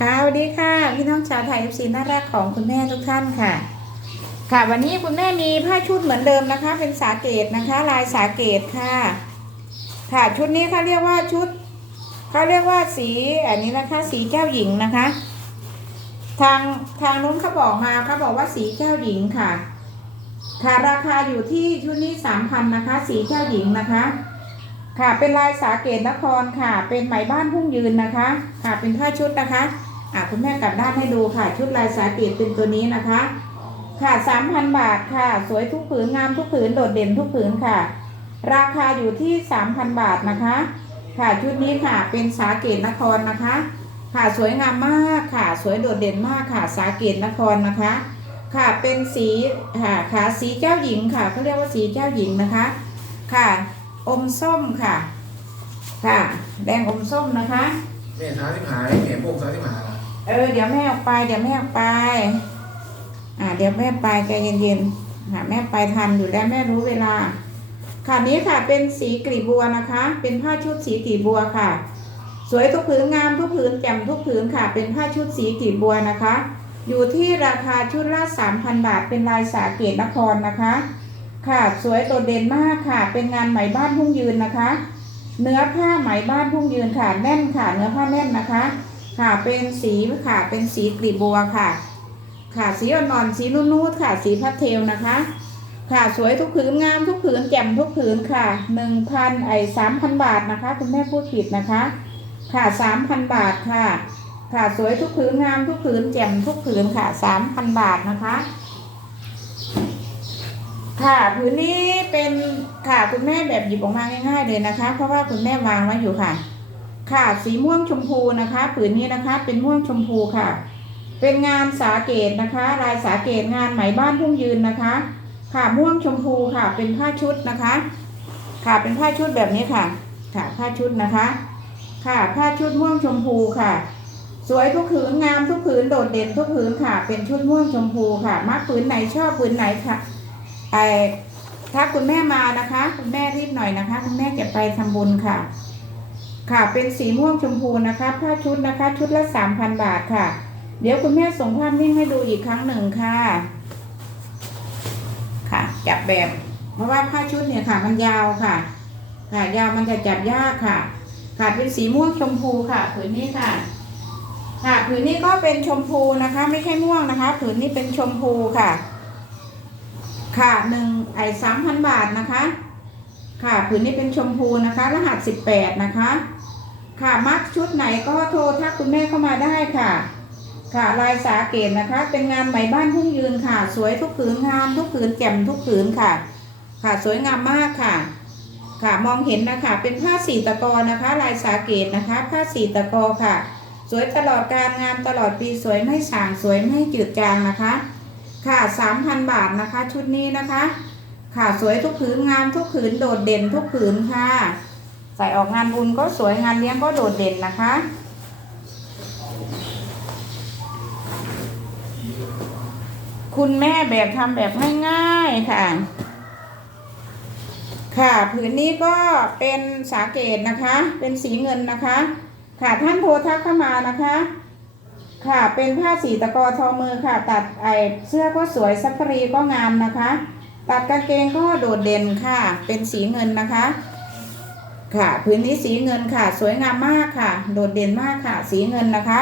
ค่ะสวัสดีค่ะ พี่น้องชาวไทยเอฟซีน่ารักของคุณแม่ทุกท่านค่ะ ค่ะ วันนี้คุณแม่มีผ้าชุดเหมือนเดิมนะคะ เป็นสาเกตนะคะ ลายสาเกตค่ะ ค่ะชุดนี้เขาเรียกว่าชุดเขาเรียกว่าสีอันนี้นะคะสีเจ้าหญิงนะคะ ทางทางนู้นเขาบอกมาเขาบอกว่าสีเจ้าหญิงค่ะ ค่ะราคาอยู่ที่ชุดนี้สามพันนะคะ สีเจ้าหญิงนะคะค่ะเป็นลายสาเกตนครค่ะ เป็นไหมบ้านพุ่งยืนนะคะ ค่ะเป็นผ้าชุดนะคะ อะคุณแม่กลับด้านให้ดูค่ะ ชุดลายสาเกตเป็นตัวนี้นะคะ ค่ะสามพันบาทค่ะ สวยทุกผืนงามทุกผืนโดดเด่นทุกผืนค่ะ ราคาอยู่ที่สามพันบาทนะคะ ค่ะชุดนี้ค่ะเป็นสาเกตนครนะคะ ค่ะสวยงามมากค่ะ สวยโดดเด่นมากค่ะ สาเกตนครนะคะ ค่ะเป็นสีค่ะค่ะสีเจ้าหญิงค่ะเขาเรียกว่าสีเจ้าหญิงนะคะ ค่ะอมส้มค่ะ ค่ะ แดงอมส้มนะคะแม่ท้าที่หายแม่พวกท้าที่หาย เออ เดี๋ยวแม่ออกไป เดี๋ยวแม่ออกไป อ่า เดี๋ยวแม่ไปใจเย็นๆค่ะแม่ไปทันอยู่แล้วแม่รู้เวลา ค่ะนี้ค่ะเป็นสีกลีบบัวนะคะ เป็นผ้าชุดสีกลีบบัวค่ะ สวยทุกผืนงามทุกผืนแจ่มทุกผืนค่ะ เป็นผ้าชุดสีกลีบบัวนะคะ อยู่ที่ราคาชุดละ3,000บาท เป็นลายสาเกตนครนะคะ ค่ะสวยโดดเด่นมากค่ะ เป็นงานไหมบ้านพุ่งยืนนะคะ เนื้อผ้าไหมบ้านพุ่งยืนค่ะแน่นค่ะ เนื้อผ้าแน่นนะคะ ค่ะเป็นสีค่ะเป็นสีกลีบบัวค่ะ ค่ะสีอ่อนๆสีนุ่นๆค่ะ สีพัสเทลนะคะ ค่ะสวยทุกผืนงามทุกผืนแจ่มทุกผืนค่ะหนึ่งพันไอสามพันบาทนะคะ คุณแม่พูดผิดนะคะ ค่ะสามพันบาทค่ะ ค่ะสวยทุกผืนงามทุกผืนแจ่มทุกผืนค่ะสามพันบาทนะคะ ค่ะผืนนี้เป็นค่ะคุณแม่แบบหยิบออกมาง่ายๆเลยนะคะ เพราะว่าคุณแม่วางไว้อยู่ค่ะ ค่ะสีม่วงชมพูนะคะผืนนี้นะคะเป็นม่วงชมพูค่ะ เป็นงานสาเกตนะคะ ลายสาเกตงานไหมบ้านพุ่งยืนนะคะ ค่ะม่วงชมพูค่ะ เป็นผ้าชุดนะคะ ค่ะเป็นผ้าชุดแบบนี้ค่ะ ค่ะผ้าชุดนะคะ ค่ะผ้าชุดม่วงชมพูค่ะ สวยทุกผืนงามทุกผืนโดดเด่นทุกผืนค่ะ เป็นชุดม่วงชมพูค่ะมักผืนไหนชอบผืนไหนค่ะไอถ้าคุณแม่มานะคะ คุณแม่รีบหน่อยนะคะ คุณแม่จะไปทำบุญค่ะ ค่ะเป็นสีม่วงชมพูนะคะผ้าชุดนะคะ ชุดละสามพันบาทค่ะ เดี๋ยวคุณแม่ส่งภาพนิ่งให้ดูอีกครั้งหนึ่งค่ะ ค่ะ จับแบบ เพราะว่าผ้าชุดเนี่ยค่ะ มันยาวค่ะ ค่ะ ยาวมันจะจับยากค่ะ ค่ะเป็นสีม่วงชมพูค่ะผืนนี้ค่ะ ค่ะผืนนี้ก็เป็นชมพูนะคะ ไม่ใช่ม่วงนะคะผืนนี้เป็นชมพูค่ะ ค่ะหนึ่งไอ้สามพันบาทนะคะค่ะผืนนี้เป็นชมพูนะคะ รหัสสิบแปดนะคะ ค่ะมักชุดไหนก็โทรทักคุณแม่เข้ามาได้ค่ะ ค่ะลายสาเกตนะคะ เป็นงานไหมบ้านพุ่งยืนค่ะ สวยทุกผืนงามทุกผืนแจ่มทุกผืนค่ะ ค่ะสวยงามมากค่ะ ค่ะมองเห็นนะคะ เป็นผ้าสีตะกอนะคะ ลายสาเกตนะคะ ผ้าสีตะกอค่ะ สวยตลอดการงานตลอดปีสวยไม่สางสวยไม่จืดจางนะคะ ค่ะ3,000บาทนะคะ ชุดนี้นะคะ ค่ะสวยทุกผืนงามทุกผืนโดดเด่นทุกผืนค่ะ ใส่ออกงานบุญก็สวยงานเลี้ยงก็โดดเด่นนะคะ คุณแม่แบบทำแบบง่ายๆค่ะ ค่ะผืนนี้ก็เป็นสาเกตนะคะ เป็นสีเงินนะคะ ค่ะท่านโทรทักเข้ามานะคะค่ะ เป็นผ้าสีตะกอทอมือค่ะ ตัดไอเสื้อก็สวยซัพรีก็งามนะคะ ตัดกางเกงก็โดดเด่นค่ะ เป็นสีเงินนะคะ ค่ะผืนนี้สีเงินค่ะ สวยงามมากค่ะ โดดเด่นมากค่ะ สีเงินนะคะ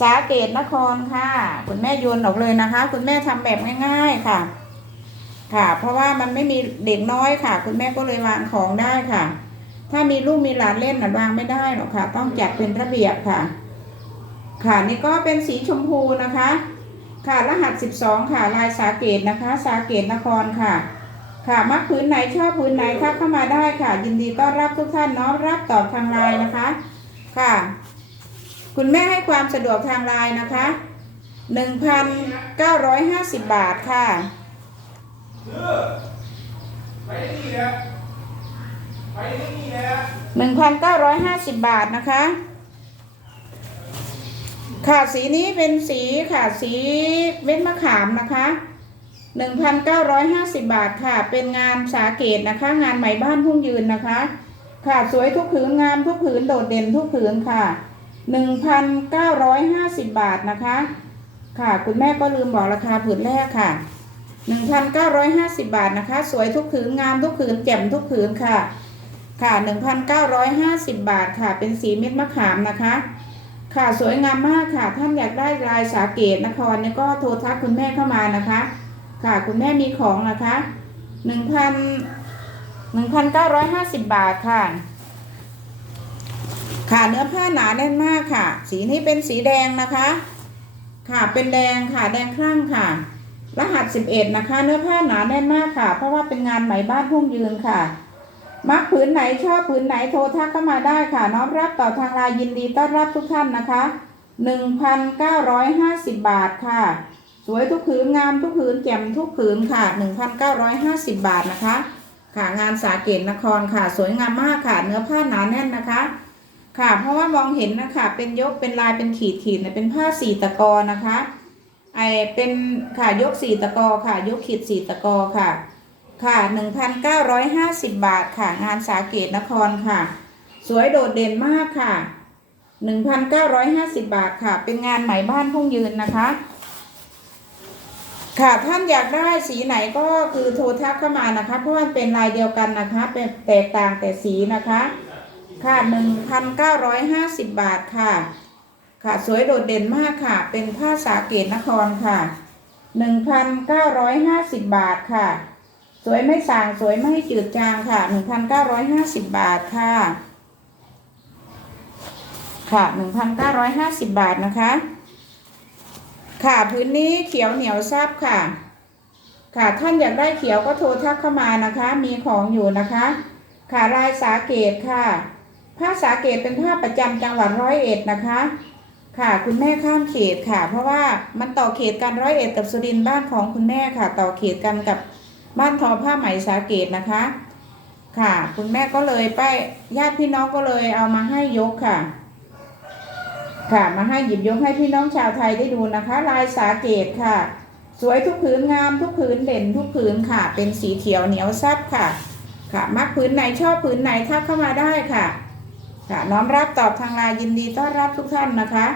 สาเกตนครค่ะ คุณแม่โยนออกเลยนะคะ คุณแม่ทำแบบง่าย ๆค่ะ ค่ะ เพราะว่ามันไม่มีเด็กน้อยค่ะ คุณแม่ก็เลยวางของได้ค่ะ ถ้ามีลูกมีหลานเล่นน่ะวางไม่ได้หรอกค่ะ ต้องจัดเป็นระเบียบค่ะ ค่ะนี่ก็เป็นสีชมพูนะคะ ค่ะรหัส 12 ค่ะ ลายสาเกตนะคะ สาเกตนครค่ะ ค่ะมักผืนไหนชอบผืนไหนทักเข้ามาได้ค่ะ ยินดีต้อนรับทุกท่านเนาะรับตอบทางไลน์นะคะ ค่ะ คุณแม่ให้ความสะดวกทางไลน์นะคะ1,950บาทค่ะไปนี่แหละไปนี่แหละ1,950บาทนะคะ ค่ะสีนี้เป็นสีค่ะสีเว้นมะขามนะคะ 1,950 บาทค่ะ เป็นงานสาเกตนะคะ งานไหมบ้านพุ่งยืนนะคะ ค่ะสวยทุกผืนงามทุกผืนโดดเด่นทุกผืนค่ะหนึ่งพันเก้าร้อยห้าสิบบาทนะคะ ค่ะคุณแม่ก็ลืมบอกราคาผืนแรกค่ะหนึ่งพันเก้าร้อยห้าสิบบาทนะคะ สวยทุกผืนงามทุกผืนแจ่มทุกผืนค่ะ ค่ะหนึ่งพันเก้าร้อยห้าสิบบาทค่ะ เป็นสีเม็ดมะขามนะคะค่ะสวยงามมากค่ะ ท่านอยากได้ลายสาเกตนครเนี่ยก็โทรทักคุณแม่เข้ามานะคะ ค่ะ คุณแม่มีของนะคะหนึ่งพันหนึ่งพันเก้าร้อยห้าสิบบาทค่ะ ค่ะเนื้อผ้าหนาแน่นมากค่ะ สีนี้เป็นสีแดงนะคะ ค่ะเป็นแดงค่ะแดงคลั่งค่ะ รหัสสิบเอ็ดนะคะ เนื้อผ้าหนาแน่นมากค่ะ เพราะว่าเป็นงานไหมบ้านพุ่งยืนค่ะมักผืนไหนชอบผืนไหนโทรทักเข้ามาได้ค่ะ น้อมรับต่อทางลน์ยินดีต้อนรับทุกท่านนะคะหนึ่งพันเก้าร้อยห้าสิบบาทค่ะ สวยทุกผืนงามทุกผืนแจ่มทุกผืนค่ะหนึ่งพันเก้าร้อยห้าสิบบาทนะคะ ค่ะงานสาเกตนครค่ะ สวยงามมากค่ะ เนื้อผ้าหนาแน่นนะคะ ค่ะ เพราะว่ามองเห็นนะคะ เป็นยกเป็นลายเป็นขีดขีดเนี่ยเป็นผ้าสีตะกอนะคะไอเป็นค่ะยกสีตะกอค่ะ ยกขีดสีตะกอค่ะ ค่ะหนึ่งพันเก้าร้อยห้าสิบบาทค่ะ งานสาเกตนครค่ะ สวยโดดเด่นมากค่ะหนึ่งพันเก้าร้อยห้าสิบบาทค่ะ เป็นงานไหมบ้านพุ่งยืนนะคะ ค่ะท่านอยากได้สีไหนก็คือโทรทักเข้ามานะคะ เพราะว่าเป็นลายเดียวกันนะคะ เป็นแตกต่างแต่สีนะคะ ค่ะหนึ่งพันเก้าร้อยห้าสิบบาทค่ะ ค่ะสวยโดดเด่นมากค่ะ เป็นผ้าสาเกตนครค่ะหนึ่งพันเก้าร้อยห้าสิบบาทค่ะ สวยไม่สางสวยไม่จืดจางค่ะหนึ่งพันเก้าร้อยห้าสิบบาทค่ะ ค่ะหนึ่งพันเก้าร้อยห้าสิบบาทนะคะ ค่ะพื้นนี้เขียวเหนียวซับค่ะ ค่ะท่านอยากได้เขียวก็โทรทักเข้ามานะคะ มีของอยู่นะคะ ค่ะลายสาเกตค่ะ ผ้าสาเกตเป็นผ้าประจำจังหวัดร้อยเอ็ดนะคะ ค่ะคุณแม่ข้ามเขตค่ะ เพราะว่ามันต่อเขตกันร้อยเอ็ดกับสุรินทร์บ้านของคุณแม่ค่ะ ต่อเขตกันกับบ้านทอผ้าไหมสาเกตนะคะ ค่ะ คุณแม่ก็เลยไปญาติพี่น้องก็เลยเอามาให้ยกค่ะ ค่ะ มาให้หยิบยกให้พี่น้องชาวไทยได้ดูนะคะ ลายสาเกตค่ะ สวยทุกผืนงามทุกผืนเด่นทุกผืนค่ะ เป็นสีเขียวเหนียวซับค่ะ ค่ะ มักผืนไหนชอบผืนไหนทักเข้ามาได้ค่ะ ค่ะ น้อมรับตอบทางลน์ยินดีต้อนรับทุกท่านนะคะ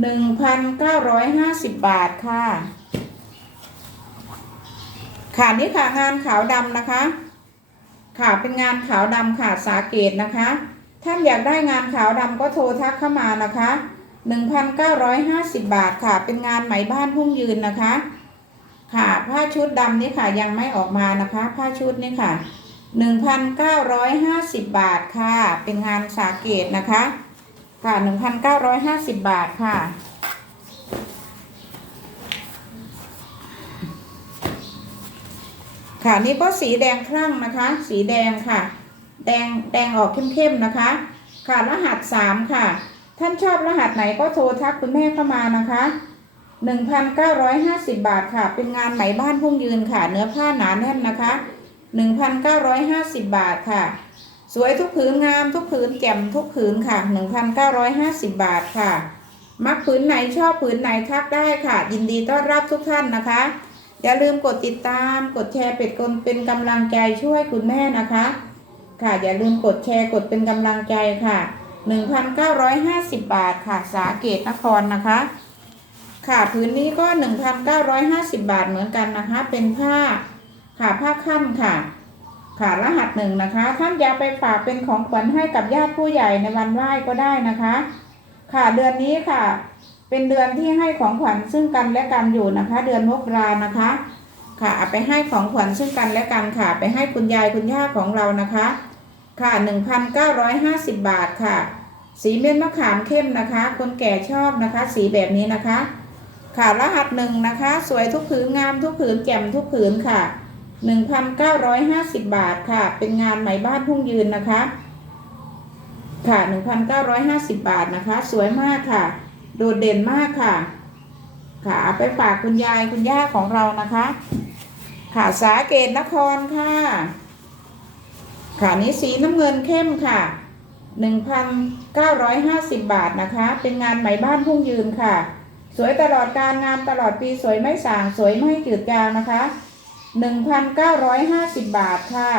หนึ่งพันเก้าร้อยห้าสิบบาทค่ะ ค่ะนี่ค่ะงานขาวดำนะคะ ค่ะเป็นงานขาวดำค่ะสาเกตนะคะ ท่านอยากได้งานขาวดำก็โทรทักเข้ามานะคะหนึ่งพันเก้าร้อยห้าสิบบาทค่ะ เป็นงานไหมบ้านพุ่งยืนนะคะ ค่ะผ้าชุดดำนี่ค่ะยังไม่ออกมานะคะ ผ้าชุดนี่ค่ะหนึ่งพันเก้าร้อยห้าสิบบาทค่ะ เป็นงานสาเกตนะคะ ค่ะหนึ่งพันเก้าร้อยห้าสิบบาทค่ะค่ะนี่ก็สีแดงคลั่งนะคะ สีแดงค่ะ แดงแดงออกเข้มๆนะคะ ค่ะรหัสสามค่ะ ท่านชอบรหัสไหนก็โทรทักคุณแม่เข้ามานะคะหนึ่งพันเก้าร้อยห้าสิบบาทค่ะ เป็นงานไหมบ้านพุ่งยืนค่ะ เนื้อผ้าหนาแน่นนะคะหนึ่งพันเก้าร้อยห้าสิบบาทค่ะ สวยทุกผืนงามทุกผืนแจ่มทุกผืนค่ะหนึ่งพันเก้าร้อยห้าสิบบาทค่ะ มักผืนไหนชอบผืนไหนทักได้ค่ะ ยินดีต้อนรับทุกท่านนะคะอย่าลืมกดติดตาม กดแชร์เป็ดกลเป็นกำลังใจช่วยคุณแม่นะคะ ค่ะ อย่าลืมกดแชร์กดเป็นกำลังใจค่ะ 1,950 บาทค่ะ สาเกตนครนะคะ ค่ะพื้นนี้ก็ 1,950 บาทเหมือนกันนะคะ เป็นผ้าค่ะผ้าค่ำค่ะ ค่ะรหัสหนึ่งนะคะท่านอยาไปฝากเป็นของขวัญให้กับญาติผู้ใหญ่ในวันไหว้ก็ได้นะคะ ค่ะเดือนนี้ค่ะ เป็นเดือนที่ให้ของขวัญซึ่งกันและกันอยู่นะคะ เดือนมกรานะคะ ค่ะเอาไปให้ของขวัญซึ่งกันและกันค่ะ ไปให้คุณยายคุณย่าของเรานะคะ ค่ะ 1,950 บาทค่ะ สีเม็ดมะขามเข้มนะคะ คนแก่ชอบนะคะ สีแบบนี้นะคะ ค่ะรหัสหนึ่งนะคะ สวยทุกผืนงามทุกผืนแจ่มทุกผืนค่ะ 1,950 บาทค่ะ เป็นงานไหมบ้านพุ่งยืนนะคะ ค่ะ 1,950 บาทนะคะ สวยมากค่ะ โดดเด่นมากค่ะค่ะไปฝากคุณยายคุณย่าของเรานะคะ ค่ะสาเกตนครค่ะ ค่ะนี้สีน้ำเงินเข้มค่ะ1,950บาทนะคะ เป็นงานไหมบ้านพุ่งยืนค่ะ สวยตลอดการงานตลอดปีสวยไม่สางสวยไม่จืดจางนะคะ1,950บาทค่ะ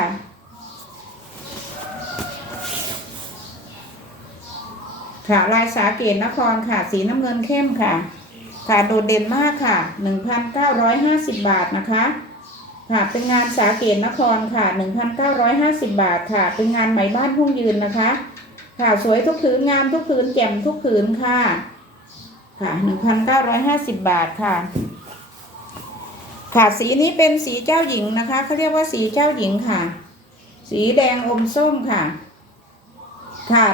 คค่ะลายสาเกตนครค่ะ สีน้ำเงินเข้มค่ะ ค่ะโดดเด่นมากค่ะ1,950บาทนะคะ ค่ะ เป็นงานสาเกตนครค่ะ 1,950 บาทค่ะ เป็นงานไหมบ้านพุ่งยืนนะคะ ค่ะ สวยทุกผืนงามทุกผืนแจ่มทุกผืนค่ะ ค่ะ 1,950 บาทค่ะ ค่ะ สีนี้เป็นสีเจ้าหญิงนะคะเขาเรียกว่าสีเจ้าหญิงค่ะ สีแดงอมส้มค่ะ ค่ะ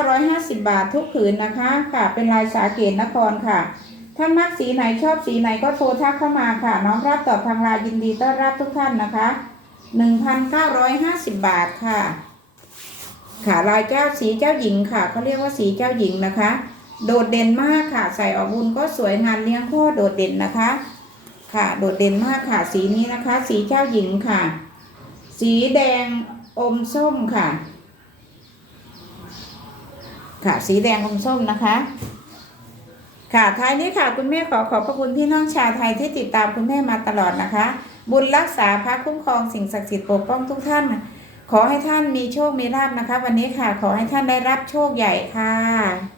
1,950 บาททุกผืนนะคะ ค่ะ เป็นลายสาเกตนครค่ะ ถ้านมักสีไหนชอบสีไหนก็โทรทักเข้ามาค่ะ น้องรับตอบทางไลน์ยินดีต้อนรับทุกท่านนะคะ1,950บาทค่ะ ค่ะลายเจ้าสีเจ้าหญิงค่ะเขาเรียกว่าสีเจ้าหญิงนะคะ โดดเด่นมากค่ะ ใส่ออกบุญก็สวยงานเลี้ยงข้อโดดเด่นนะคะ ค่ะโดดเด่นมากค่ะสีนี้นะคะ สีเจ้าหญิงค่ะ สีแดงอมส้มค่ะ ค่ะสีแดงอมส้มนะคะ ค่ะท้ายนี้ค่ะ คุณแม่ขอขอบพระคุณพี่น้องชาวไทยที่ติดตามคุณแม่มาตลอดนะคะ บุญรักษาพระคุ้มครองสิ่งศักดิ์สิทธิ์ปกป้องทุกท่าน ขอให้ท่านมีโชคมีลาบนะคะ วันนี้ค่ะ ขอให้ท่านได้รับโชคใหญ่ค่ะ